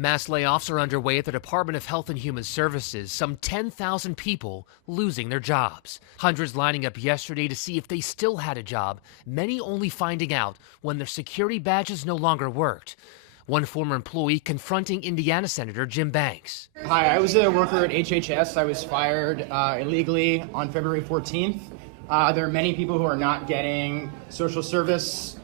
Mass layoffs are underway at the Department of Health and Human Services, some 10,000 people losing their jobs. Hundreds lining up yesterday to see if they still had a job, many only finding out when their security badges no longer worked. One former employee confronting Indiana Senator Jim Banks. Hi, I was a worker at HHS. I was fired illegally on February 14th. There are many people who are not getting social service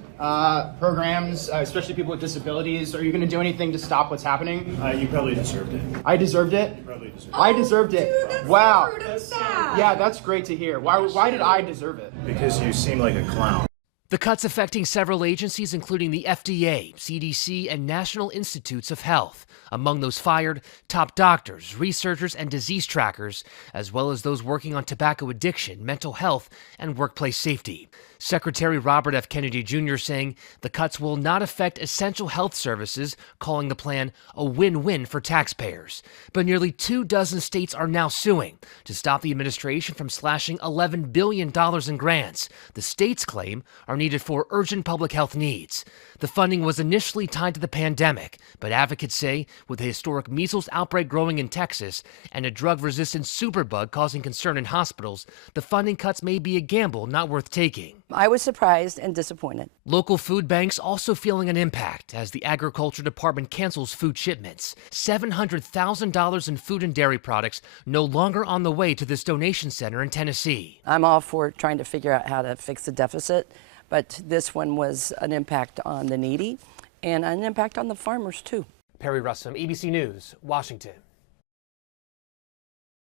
programs, especially people with disabilities. Are you going to do anything to stop what's happening? You probably deserved it. I deserved it? You probably deserved it. I deserved it. Dude, Wow. Sad. Yeah, that's great to hear. Why did I deserve it? Because you seem like a clown. The cuts affecting several agencies, including the FDA, CDC, and National Institutes of Health. Among those fired, top doctors, researchers, and disease trackers, as well as those working on tobacco addiction, mental health, and workplace safety. Secretary Robert F. Kennedy Jr. saying the cuts will not affect essential health services, calling the plan a win-win for taxpayers. But nearly 24 states are now suing to stop the administration from slashing $11 billion in grants the states claim are needed for urgent public health needs. The funding was initially tied to the pandemic, but advocates say with a historic measles outbreak growing in Texas and a drug-resistant superbug causing concern in hospitals, the funding cuts may be a gamble not worth taking. I was surprised and disappointed. Local food banks also feeling an impact as the Agriculture Department cancels food shipments. $700,000 in food and dairy products no longer on the way to this donation center in Tennessee. I'm all for trying to figure out how to fix the deficit, but this one was an impact on the needy and an impact on the farmers too. Perry Russum, ABC News, Washington.